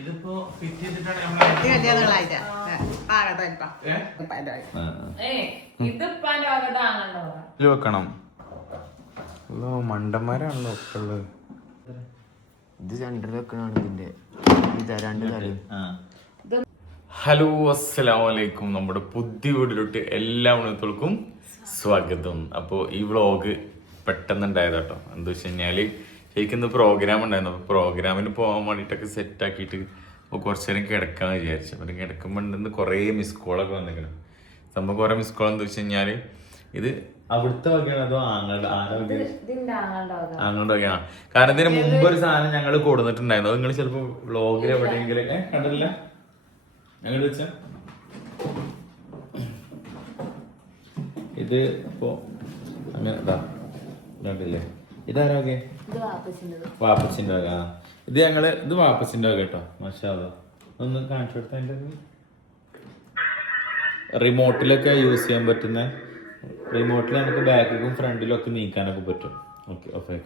ഇതിപ്പോ ഫിറ്റ് ചെയ്തിട്ടാണ് വെക്കണം. മണ്ടന്മാരാണല്ലോ ഒക്കെ ഉള്ളത്. ഇത് സെന്ററിൽ വെക്കണാണ് ഇതിന്റെ രണ്ട് തലയും. ഹലോ, അസ്സലാമലൈക്കും. നമ്മുടെ പുതിയ വീട്ടിലോട്ട് എല്ലാ മണികൾക്കും സ്വാഗതം. അപ്പോൾ ഈ വ്ളോഗ് പെട്ടെന്നുണ്ടായത് കേട്ടോ. എന്താ വെച്ച് കഴിഞ്ഞാൽ ശരിക്കും ഇന്ന് പ്രോഗ്രാം ഉണ്ടായിരുന്നു. അപ്പോൾ പ്രോഗ്രാമിന് പോകാൻ വേണ്ടിയിട്ടൊക്കെ സെറ്റാക്കിയിട്ട് അപ്പോൾ കുറച്ച് നേരം കിടക്കാമെന്ന് വിചാരിച്ചു. അപ്പോൾ കിടക്കുമ്പോൾ ഉണ്ടെന്ന് കുറേ മിസ് കോളൊക്കെ വന്നിരിക്കണം. സംഭവം കുറേ മിസ് കോൾ എന്താ വെച്ച് കഴിഞ്ഞാൽ ഇത് അവിടുത്തെ വകയാണ് അതോ ആങ്ങളുടെ വകയാണ്. കാരണം ഇതിന് മുമ്പ് ഒരു സാധനം ഞങ്ങൾ കൊടുത്തിട്ടുണ്ടായിരുന്നു. അത് നിങ്ങൾ ചിലപ്പോൾ വ്ളോഗിൽ എവിടെയെങ്കിലൊക്കെ കണ്ടില്ല. ഞങ്ങൾ വെച്ച ഇത് ഇപ്പോ അങ്ങനെ കണ്ടില്ലേ? ഇതാരോക്കെ വാപ്പച്ചിന്റെ വക. ഇത് ഞങ്ങള് ഇത് വാപ്പച്ചിന്റെ വക കേട്ടോ. മാഷാ അല്ലാഹ്. ഒന്ന് കാണിച്ചു കൊടുത്ത അതിന്റെ റിമോട്ടിലൊക്കെ യൂസ് ചെയ്യാൻ പറ്റുന്ന റിമോട്ടിൽ നമുക്ക് ബാക്കിലും ഫ്രണ്ടിലും ഒക്കെ നീക്കാനൊക്കെ പറ്റും. Okay okay.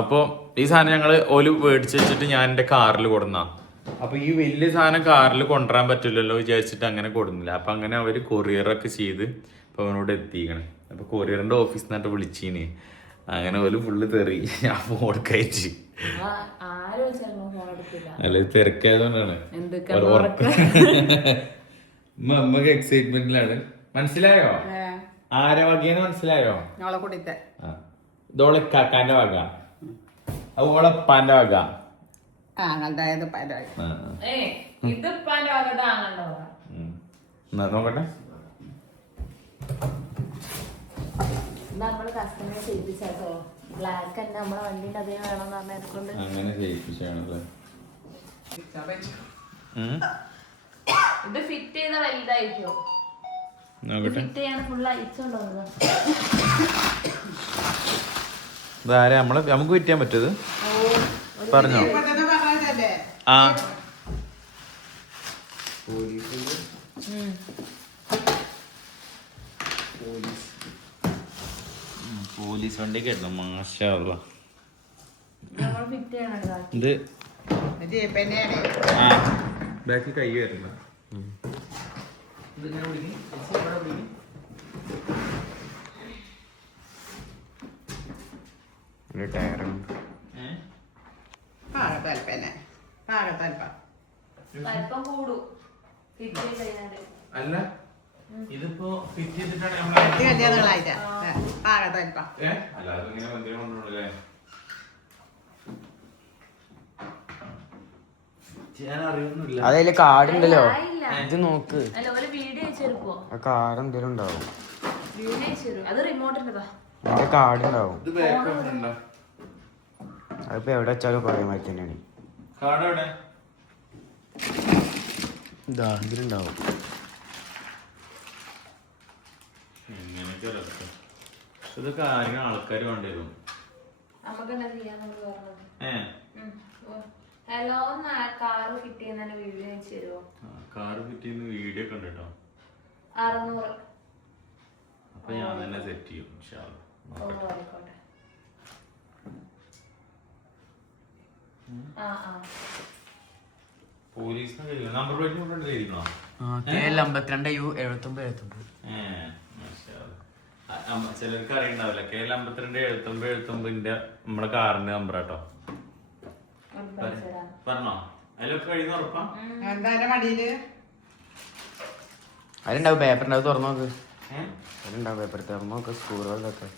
അപ്പോൾ ഈ സാധനം ഞങ്ങൾ ഓല് മേടിച്ച് വെച്ചിട്ട് ഞാൻ എൻ്റെ കാറിൽ കൊടുന്നാ. അപ്പൊ ഈ വലിയ സാധനം കാറിൽ കൊണ്ടുവരാൻ പറ്റില്ലല്ലോ വിചാരിച്ചിട്ട് അങ്ങനെ കൊടുന്നില്ല. അപ്പൊ അങ്ങനെ അവര് കൊറിയറൊക്കെ ചെയ്ത് ഇപ്പൊ അവനോട് എത്തിക്കണേ. അപ്പൊ കൊറിയറിന്റെ ഓഫീസിൽ നിന്നിട്ട് വിളിച്ചീന്. അങ്ങനെ ഒരു ഫുള്ള് തെറി. ഞാൻ ഫോൺ കഴിച്ച് അല്ല തിരക്കായതുകൊണ്ടാണ്. അമ്മക്ക് എക്സൈറ്റ്മെന്റിലാണ്. മനസ്സിലായോ? ആരോഗ്യെന്ന് മനസ്സിലായോ? ഇതോളെ കാക്കാന്റെ വക, ഓളെ ഉപ്പാന്റെ വക. നോക്കട്ടെ. അങ്ങനെ ചെയ്യിപ്പിച്ചാണല്ലേ. ഇത് ഫിറ്റ് ചെയ്ത വലുതായിരിക്കും. ഇതാരെ നമുക്ക് വിറ്റാൻ പറ്റത് പറഞ്ഞോ? ആ പോലീസ് വണ്ടി കേട്ടോ. മാഷാ അല്ലാഹ്. ഇത് ആ ബാക്കിൽ കൈ വരുന്ന അല്ല ഇതിപ്പോ ഫിറ്റ് ചെയ്തിട്ടാണ് അതതില് കാർഡ് ഉണ്ടല്ലോ. ഇത് നോക്ക്. ആ കാർഡ് എന്തേലും ഉണ്ടാവും. അതിന്റെ കാർഡ് ഉണ്ടാവും. അതിപ്പോ എവിടെ വെച്ചാലും കുറേ മാറ്റി തന്നെയാണ്. ഇതാ ഇതിലുണ്ടാവും. ഇതൊക്കെ ആരെങ്കിലും ആൾക്കാർ വേണ്ടിവരും. ഹലോ, കാറ് ഫിറ്റ് ചെയ്യുന്ന വീഡിയോ അയച്ചു തരുമോ? കാറ് ഫിറ്റ് ചെയ്യുന്ന വീഡിയോ ഒക്കെ ഉണ്ട് കേട്ടോ. 600. അപ്പൊ ഞാൻ തന്നെ സെറ്റ് ചെയ്യും. ആയിക്കോട്ടെ. പോലീസിന് നമ്പർ പ്ലേറ്റ് കൊണ്ടുവന്നിരിക്കണോ? 52U7979. ചിലർക്ക് അറിയണ്ടാവില്ല. KL527979 നമ്മുടെ കാറിന്റെ നമ്പർ കേട്ടോ. പറഞ്ഞോ? അതിലൊക്കെ കഴിയുന്ന ഉറപ്പാ? അതിലുണ്ടാവും പേപ്പർ ഉണ്ടാവും. തുറന്നു നോക്ക്. അതിലുണ്ടാവും പേപ്പർ. തുറന്നു നോക്ക്. സ്കൂളുകളിലൊക്കെ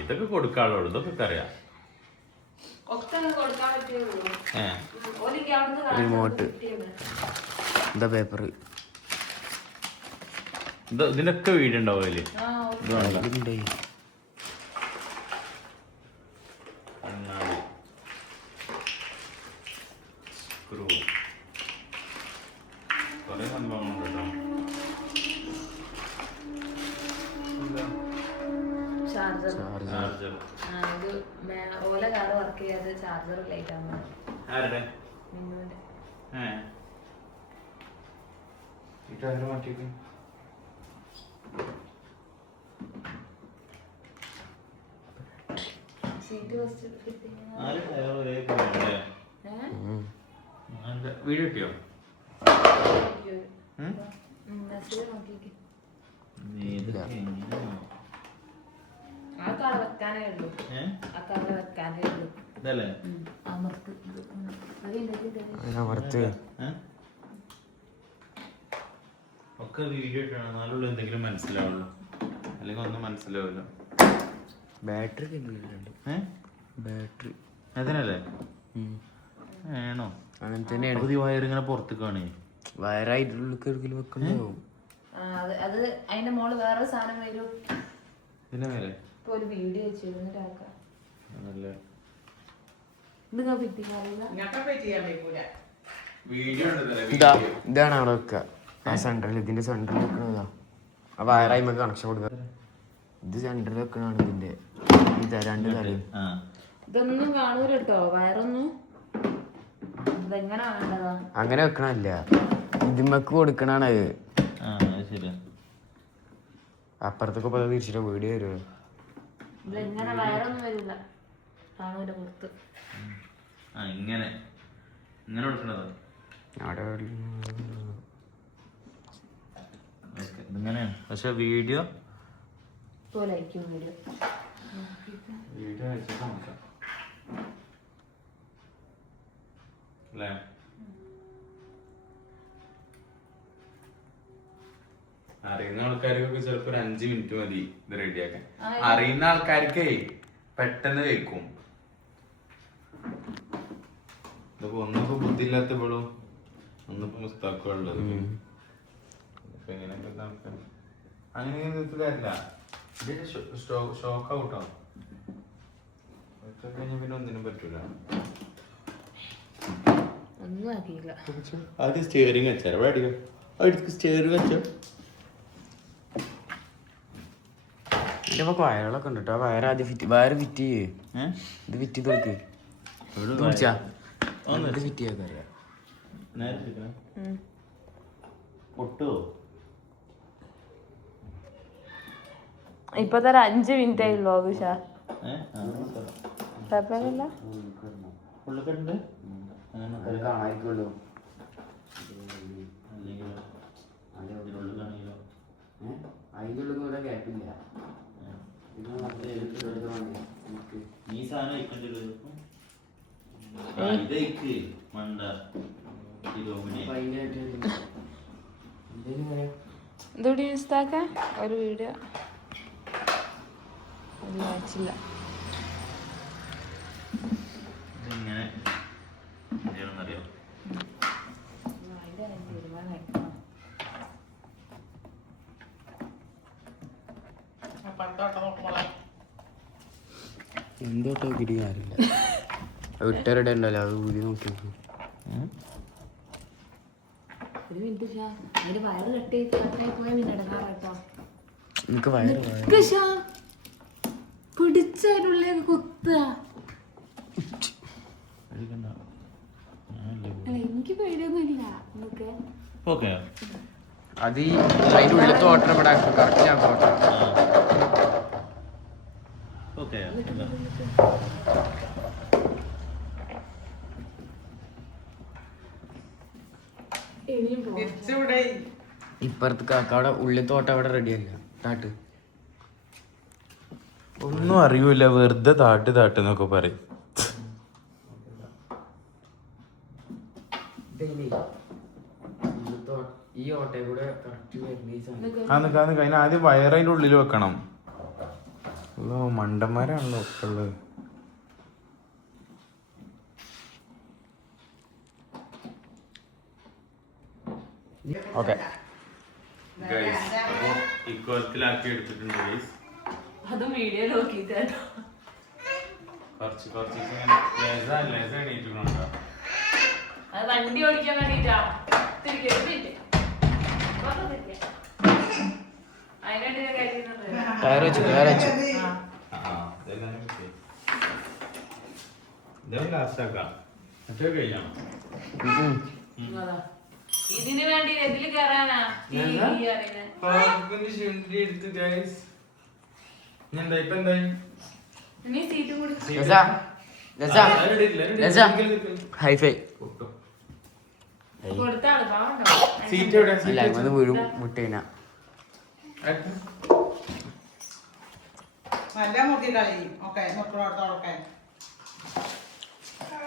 ഇതൊക്കെ കൊടുക്കാനുള്ളൂ. ഇതൊക്കെ അറിയാം. റിമോട്ട്. എന്താ പേപ്പർ? ഇതിലൊക്കെ വീഡിയോ ഉണ്ടാവും അതില്. കൊറേ സംഭവങ്ങളുണ്ട് കേട്ടോ. ചാർജർ. ഓല കാർ വർക്ക് ചെയ്യാതെ ചാർജർ ലൈറ്റ് ആണ്. ആരുടെ? സീറ്റ് ഫസ്റ്റ് കിട്ടി. നാല് ടയർ ഒരേ പോലെ വീഡിയോ കിട്ടിയോ? മെസ്സേജ് നോക്കിക്ക്. ആ കാള വെക്കാനേ ഉള്ളൂ. ആ കാള വെക്കാനേ ഉള്ളൂ. ഇതല്ലേ അമർത്ത് ഒക്കെ വീഡിയോ ഇട്ടാണ് എന്നാലുള്ള എന്തെങ്കിലും മനസ്സിലാവുള്ളൂ, അല്ലെങ്കിൽ ഒന്നും മനസ്സിലാവില്ല. ബാറ്ററി ബാറ്ററി അതിനല്ലേ വേണോ? അങ്ങനെ തന്നെയാണ്. പുതിയ വയർ ഇങ്ങനെ പുറത്ത് കാണേ വയറായിട്ടുള്ള വെക്കണ്ടാവും. അത് അതിന്റെ മോള് വേറെ സാധനം വരും. ഇതിന്റെ മേലെ ഇപ്പൊ ഒരു വീഡിയോ ചെയ്തിട്ടാക്കാം. ഇതാണ് അവിടെ വെക്കുക. ആ സെന്ററിൽ ഇതിന്റെ സെന്ററിൽ വെക്കണതാ. ആ വയറായി കണക്ഷൻ കൊടുക്കുക. ഇത് സെന്ററിൽ വെക്കണാണ് ഇതിന്റെ രണ്ട് തലയും. ഇതൊന്നും കാണൂല കേട്ടോ വയറൊന്നും. ഇതെങ്ങനെ വേണ്ടതാ അങ്ങനെ വെക്കണല്ല, ഇതിമ്മക്ക് കൊടുക്കണാണ്. അപ്പുറത്തൊക്കെ പോയി തിരിച്ചിട്ട് വീഡിയോ വരുമോ? ഇതെങ്ങനെ വയറൊന്നും വരില്ല, കാണൂല പുറത്ത്. ഇങ്ങനെ ഇങ്ങനെ കൊടുക്കണത് ഇങ്ങനെയാണ്. പക്ഷെ വീഡിയോ വീഡിയോ വീഡിയോ അയച്ചിട്ട് നോക്കാം അല്ലേ? അറിയുന്ന ആൾക്കാർക്കൊക്കെ ചിലപ്പോ ഒരു 5 മിനിറ്റ് മതി ഇത് റെഡിയാക്കാൻ. അറിയുന്ന ആൾക്കാർക്ക് പെട്ടെന്ന് വെക്കും. ഇതിപ്പോ ഒന്നിപ്പോ ബുദ്ധിയില്ലാത്തപ്പോഴും ഒന്നിപ്പോ മുസ്താക്കുള്ളത് അങ്ങനെ കാര്യമില്ല. ഇതിന്റെ ഷോക്ക് ഔട്ടോ കഴിഞ്ഞ പിന്നെ ഒന്നിനും പറ്റൂല. ഒന്നും ആക്കിയില്ല. ആദ്യം സ്റ്റിയറിംഗ് വെച്ചാൽ സ്റ്റിയറിംഗ് വെച്ചോ. വയറുകളൊക്കെ ഉണ്ട് കേട്ടോ. വയറാദ്യം വയറ് ഫിറ്റ് ചെയ്യേ. ഇത് ഫിറ്റ് ചെയ്ത് നോക്ക്. ഫിറ്റ് ചെയ്യാൻ പൊട്ടുവോ? ഇപ്പൊ തരാം 5 മിനിറ്റ് ആയുള്ളൂ. ആവശ്യ കുഴപ്പമില്ല. കാണാതിരിക്കുമല്ലോ. അതിൻ്റെ ഉള്ളിൽ കൂടെ ഗ്യാപ്പില്ല. നീ സാധനം ഇതോടെ ഇൻസ്റ്റാക്ക ഒരു വീഡിയോ വായിച്ചില്ല. ഇങ്ങനെ അറിയോ? എന്തോട്ടോ കിടി കാര്യമില്ല. വിട്ടരുടെ ഉണ്ടല്ലോ, അത് ഊരി നോക്കി. ഒരു മിനിറ്റ് വയറ് കട്ടി പോയ പിന്നെ ഇടങ്ങാറാട്ടോ. എനിക്ക് വയറ് പിടിച്ചതിനുള്ളിലേക്ക് കുത്തുക. എനിക്ക് പേടിയൊന്നും ഇല്ല. നമുക്ക് അത് ഈ അതിൻ്റെ ഉള്ളിലത്തെ ഓട്ടർ ഇവിടെ കറക്റ്റ് ഞാൻ ഓട്ടർ. ഇപ്പുറത്ത് കാക്കവിടെ ഉള്ളിലത്തെ ഓട്ടം അവിടെ റെഡിയല്ല. താട്ട് ഒന്നും അറിയൂല, വെറുതെ താട്ട് എന്നൊക്കെ പറയും. ഈ ഓട്ടയെ കൂടെ കറക്റ്റ് അതിന് ആദ്യം വയറതിന്റെ ഉള്ളിൽ വെക്കണം. മണ്ടന്മാരാണല്ലോ ഒക്കെ ഉള്ളത്. ഓക്കെ ഇക്കോലത്തിലാക്കി എടുത്തിട്ടുണ്ട് ഗൈസ്. അതും വീഡിയോ നോക്കിട്ടോ. കുറച്ച് എണീറ്റുണ്ടോ? അത് വണ്ടി ഓടിക്കാൻ വേണ്ടിട്ടാ. ടയർ വെച്ചു ഇതിന് വേണ്ടി എതില് കയറാനാ എന്തായി? ഇനി സീറ്റും കൂടി ഹൈഫൈ കൊടുത്താള് പാവണ്ടോ സീറ്റ് എവിടെ? അല്ല അത് വീഴും വിട്ടേന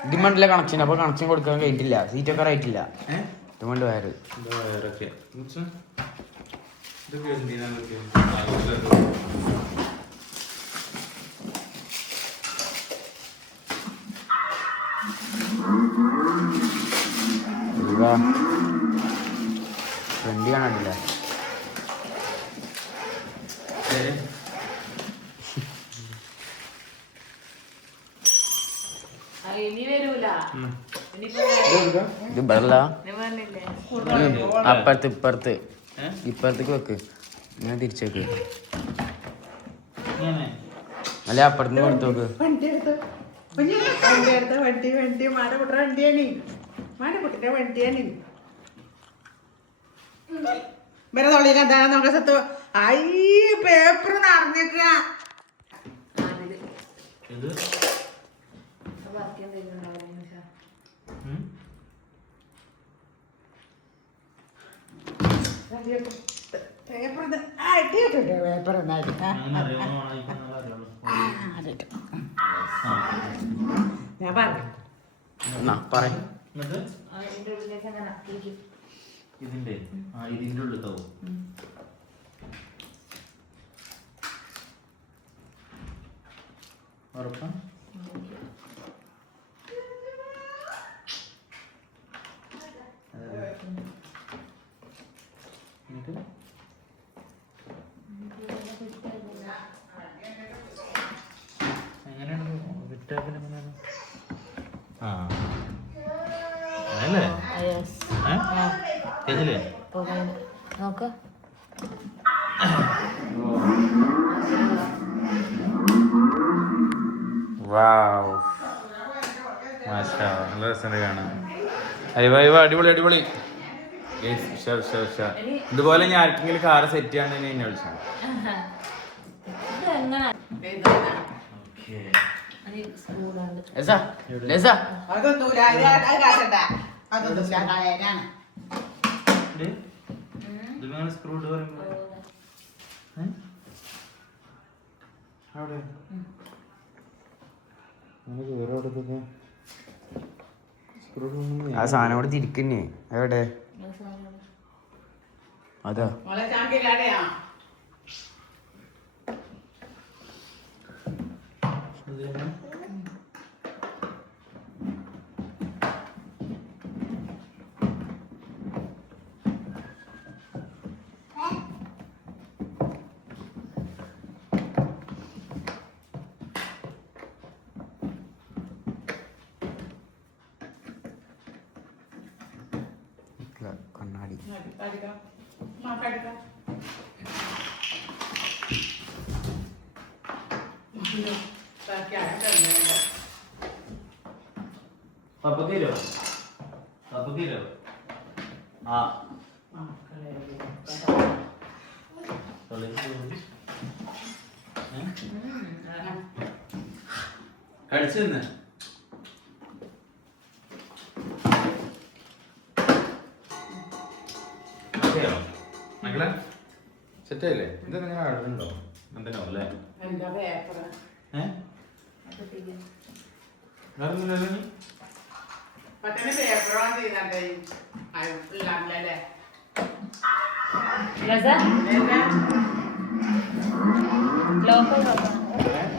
ഇതിമണ്ടില്ല കണക്ഷൻ അപ്പൊ കണക്ഷൻ കൊടുക്കാൻ കഴിഞ്ഞിട്ടില്ല സീറ്റൊക്കെ ആയിട്ടില്ല ഇതുകൊണ്ട് വയറ് വയറൊക്കെ ഇതൊക്കെ എന്തിനാണ് ഫ്രണ്ട് കാണാണ്ടില്ല ഇനി വരൂല ഇത് ബെറല്ല അപ്പുറത്ത് ഇപ്പുറത്തേക്ക് വെക്ക് ഞാൻ തിരിച്ചേക്ക് അല്ലെ അപ്പുറത്ത് കൊടുത്തു നോക്ക് വരെ തൊള്ളിയിൽ എന്താണ് നമുക്ക് സത്തു പേപ്പർ നിറഞ്ഞേക്ക ബാക്കി എന്തെങ്കിലും ഉണ്ടാവില്ല പേപ്പർ ഞാൻ പറഞ്ഞു പറയും അതിന്റെ ഉള്ളിലേക്ക് അങ്ങനെ ആക്കിയിരിക്കും ഇതിന്റെ ഉള്ളിത്താവും ഉറപ്പാ നോക്ക് നല്ല രസമുണ്ട് കാണാൻ. അടിപൊളി ഇതുപോലെ ഞാൻ ആർക്കെങ്കിലും കാറ് സെറ്റ് ചെയ്യാണ്ടെങ്കിൽ എന്നെ വിളിച്ചാൽ സ്ക്രൂ ഡോർ അവിടെ ആ സാധനം ഇവിടെ തിരിക്കുന്നേ എവിടെ അതാ കണ്ണാടി പപ്പക്കീരോ ആ കടിച്ചു നിന്ന് മക്കളെ സെറ്റായില്ലേ എന്താ നിങ്ങൾ ആടുന്നുണ്ടോ എന്തിനോ അല്ലേ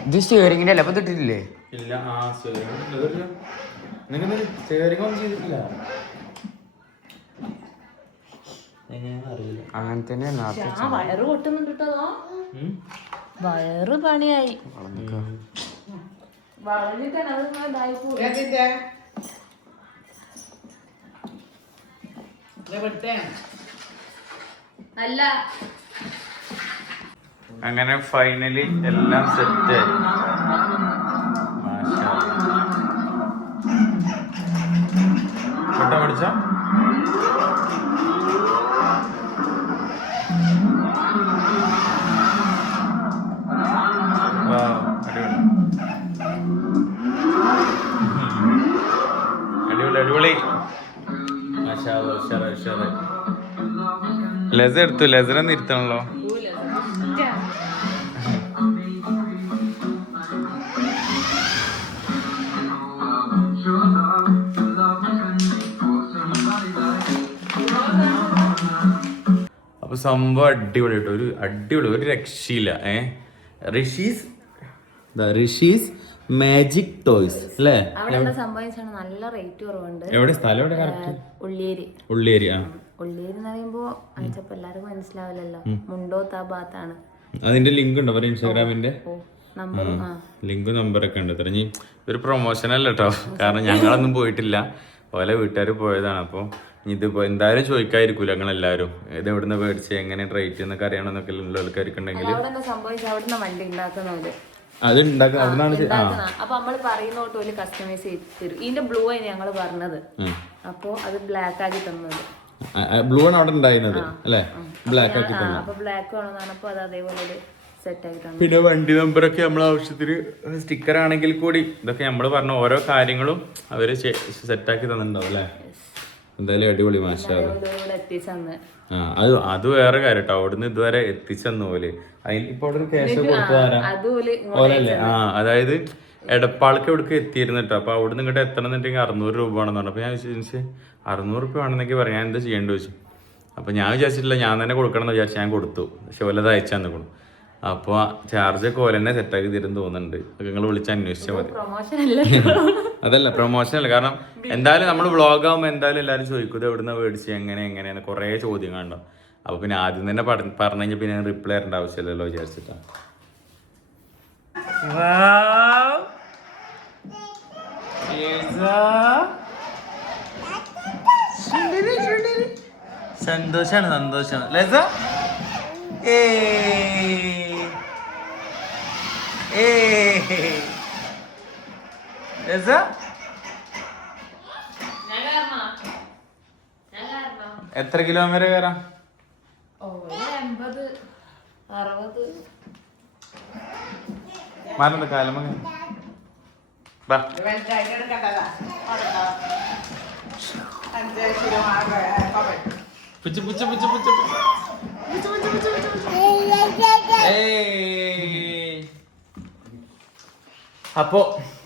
ഇത് സ്റ്റിയറിംഗിന്റെ അല്ല അപ്പൊ തൊട്ടിട്ടില്ലേ ഇല്ല ആ നിങ്ങൾ സ്റ്റിയറിംഗ് ഒന്നും ചെയ്തിട്ടില്ല അങ്ങനെ തന്നെ വയറ് പൊട്ടുന്നുണ്ട് കേട്ടോ വയറ് പണിയായി വളഞ്ഞിട്ടാണ് അത് ഇതായി അല്ല അങ്ങനെ ഫൈനലി എല്ലാം സെറ്റ് ആയി ഫോട്ടോ പഠിച്ചോ അടിപൊളി ലസ എടുത്തു ലസറൊന്നും ഇരുത്തണല്ലോ. അപ്പൊ സംഭവം അടിപൊളി കേട്ടോ, ഒരു അടിപൊളി, ഒരു രക്ഷയില്ല. ഋഷീസ് മാജിക് ടോയ്സ് അല്ലേ? അവിടെ സംഭവിച്ചാണ് നല്ല റേറ്റ് കുറവുണ്ട്. എവിടെ സ്ഥലം? എവിടെ കറക്റ്റ്? ഉള്ളിയേരി. ഉള്ളിയേരി. ആ ഉള്ളിയേരി എന്ന് പറയുമ്പോ ചിലപ്പോ എല്ലാവർക്കും മനസ്സിലാവില്ലല്ലോ. മുണ്ടോത്ത് ആ ഭാഗത്താണ്. അതിന്റെ ലിങ്ക് ഉണ്ടോ ഇൻസ്റ്റാഗ്രാമിന്റെ? നമ്പറും ലിങ്കും നമ്പറൊക്കെ ഉണ്ട്. ഇനി ഒരു പ്രൊമോഷൻ അല്ല കേട്ടോ, കാരണം ഞങ്ങളൊന്നും പോയിട്ടില്ല, ഓലെ വീട്ടുകാർ പോയതാണ്. അപ്പോൾ ഇതിപ്പോ എന്തായാലും ചോദിക്കാതിരിക്കൂല ഞങ്ങളെല്ലാവരും ഇത് എവിടുന്ന് മേടിച്ച് എങ്ങനെ റേറ്റ് എന്നൊക്കെ അറിയണമെന്നൊക്കെ ഉള്ളവർക്ക് ഉണ്ടെങ്കിൽ വണ്ടി ഉണ്ടാക്കുന്നത് അത് ഉണ്ടാക്കുക അവിടുന്നാണ്. അപ്പൊ നമ്മള് പറയുന്നോട്ട് ഒരു കസ്റ്റമൈസ് ചെയ്ത് തരും. ഇതിന്റെ ബ്ലൂ ആണ് ഞങ്ങള് പറഞ്ഞത്, അപ്പൊ അത് ബ്ലാക്ക് ആക്കി തന്നത്. ബ്ലൂ ആണ് അവിടെ ഉണ്ടായിരുന്നത് അല്ലേ? ബ്ലാക്ക് ആക്കി തന്നത്. അപ്പൊ ബ്ലാക്ക് വേണമെന്ന് പറഞ്ഞപ്പോ അത് അതേപോലെ ഒരു സെറ്റ് ആക്കി തന്നു. പിന്നെ വണ്ടി നമ്പറൊക്കെ നമ്മളെ ആവശ്യത്തിന് സ്റ്റിക്കർ ആണെങ്കിൽ കൂടി ഇതൊക്കെ നമ്മള് പറഞ്ഞ ഓരോ കാര്യങ്ങളും അവര് സെറ്റാക്കി തന്നിട്ടുണ്ടാവും അല്ലേ? എന്തായാലും അടിപൊളി മാഷാഅല്ലാഹ്. അത് വേറെ കാര്യം കേട്ടോ, അവിടുന്ന് ഇതുവരെ എത്തിച്ചെന്ന പോലെ. അതിന് ഇപ്പൊ അവിടെ ഒരു ക്യാഷ് കൊടുത്തതാരാ? ഓരല്ലേ? അതായത് എടപ്പാൾക്ക് ഇവിടേക്ക് എത്തിയിരുന്നു കേട്ടോ. അപ്പൊ അവിടുന്ന് ഇങ്ങോട്ട് എത്തണം എന്നുണ്ടെങ്കിൽ 600 രൂപ വേണമെന്ന് പറഞ്ഞു. അപ്പൊ ഞാൻ വിചാരിച്ചു 600 രൂപ വേണമെന്നൊക്കെ പറയാൻ എന്താ ചെയ്യേണ്ടി വെച്ചു. അപ്പൊ ഞാൻ വിചാരിച്ചിട്ടില്ല, ഞാൻ തന്നെ കൊടുക്കണം എന്ന് വിചാരിച്ചു. ഞാൻ കൊടുത്തു, പക്ഷെ ഓലത് അയച്ചു തന്നിക്കണം. അപ്പൊ ചാർജ് ഒക്കെ ഓല തന്നെ സെറ്റാക്കി തരും തോന്നുന്നുണ്ട്. നിങ്ങൾ വിളിച്ച് അന്വേഷിച്ചാൽ മതി. അതല്ല പ്രൊമോഷൻ അല്ല, കാരണം എന്തായാലും നമ്മൾ വ്ളോഗ് ആകുമ്പോൾ എന്തായാലും എല്ലാവരും ചോദിക്കും ഇത് എവിടുന്ന മേടിച്ച് എങ്ങനെയാണ് കുറേ ചോദ്യങ്ങളുണ്ടാവും. അപ്പൊ പിന്നെ ആദ്യം തന്നെ പറഞ്ഞു കഴിഞ്ഞാൽ പിന്നെ റിപ്ലൈ തരേണ്ട ആവശ്യമില്ലല്ലോ വിചാരിച്ചിട്ടാണ്. സന്തോഷാണ് ലസ. എത്ര കിലോ വരെ കയറാം? 80, 60. മാറണ്ട കാലം അപ്പോ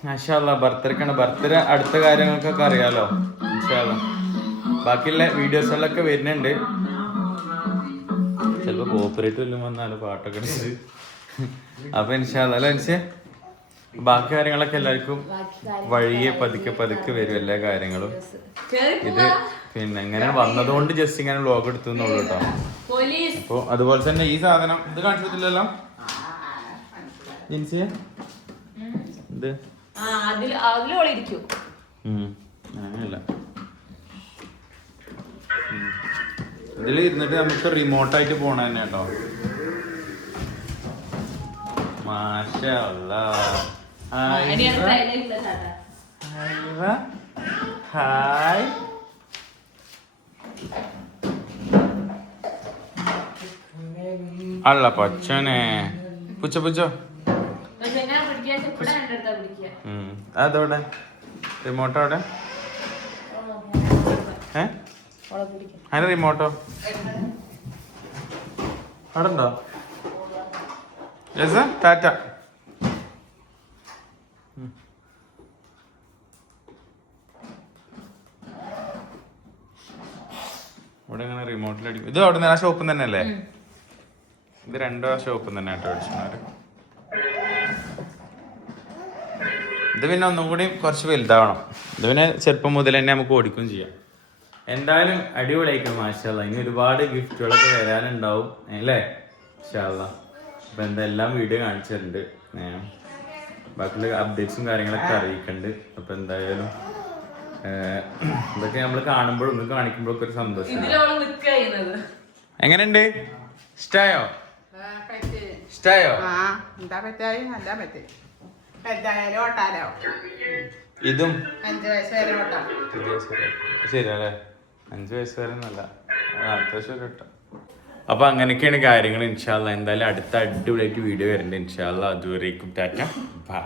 മാഷാഅല്ലാഹ് ബർത്ത്ഡേക്കാണ്. ബർത്ത്ഡേ അടുത്ത കാര്യങ്ങൾക്കൊക്കെ അറിയാലോ മാഷാഅല്ലാഹ്. ബാക്കിയുള്ള വീഡിയോസുകളൊക്കെ വരുന്നുണ്ട്. ചിലപ്പോ കോപ്പറേറ്റ് വല്ലതും വന്നാലും പാട്ടൊക്കെ ഉണ്ട്. അപ്പൊ ഇൻഷാഅല്ലാഹ് അല്ലേ അനുസേ? ബാക്കി കാര്യങ്ങളൊക്കെ എല്ലാവർക്കും വഴിയെ പതുക്കെ വരും എല്ലാ കാര്യങ്ങളും. ഇത് പിന്നെ ഇങ്ങനെ വന്നതുകൊണ്ട് ജസ്റ്റ് ഇങ്ങനെ വ്ലോഗ് എടുത്തു എന്നുള്ളൂ കേട്ടോ. അപ്പൊ അതുപോലെ തന്നെ ഈ സാധനം ഇത് കാണിച്ചു പറ്റില്ലല്ലോ ജിൻസിയെ. ഇത് അങ്ങനെയല്ല, ഇതിൽ ഇരുന്നിട്ട് നമുക്ക് റിമോട്ടായിട്ട് പോണ തന്നെ കേട്ടോ. മാഷാഅല്ലാഹ്. ഹായ് അല്ല പച്ചനെ പുച്ചോ അതോടെ റിമോട്ടോ അവിടെ അതിന് റിമോട്ടോ അവിടെ ഉണ്ടോ? ടാറ്റ. ഇവിടെ ഇങ്ങനെ റിമോട്ടിലടിക്കും. ഇത് അവിടെ നിന്ന് ആ ഷോപ്പിൽ തന്നെ അല്ലേ? ഇത് രണ്ടോ ആ ഷോപ്പിൽ തന്നെ ആട്ടോ അടിച്ചവര്. ഇത് പിന്നെ ഒന്നും കൂടി കുറച്ച് വലുതാവണം. ഇത് പിന്നെ ചെറുപ്പം മുതൽ തന്നെ നമുക്ക് ഓടിക്കുകയും ചെയ്യാം. എന്തായാലും അടിപൊളിയായിരിക്കും മാഷാഅല്ലാഹ്. ഇനി ഒരുപാട് ഗിഫ്റ്റുകളൊക്കെ വരാനുണ്ടാവും അല്ലേ മാഷാഅല്ലാഹ്. അപ്പം എന്തെല്ലാം വീഡിയോ കാണിച്ചിട്ടുണ്ട്, ബാക്കിയുള്ള അപ്ഡേറ്റ്സും കാര്യങ്ങളൊക്കെ അറിയിക്കുന്നുണ്ട്. അപ്പം എന്തായാലും ഇതൊക്കെ നമ്മൾ കാണുമ്പോഴും ഒന്ന് കാണിക്കുമ്പോഴൊക്കെ ഒരു സന്തോഷം. എങ്ങനെയുണ്ട്? ഇഷ്ടായോ? ഇതും 5 വയസ്സ് വരെ ഓട്ടാം. ശരിയല്ലേ? 5 വയസ്സ് വരെ നല്ല അത്യാവശ്യം കേട്ടോ. അപ്പൊ അങ്ങനെയൊക്കെയാണ് കാര്യങ്ങൾ. ഇൻഷാ അല്ലാഹ് എന്തായാലും അടുത്ത അടിപൊളിയായിട്ട് വീഡിയോ വരുന്നുണ്ട് ഇൻഷാ അല്ലാഹ്. അതുവരേക്കും ടാറ്റ ബൈ.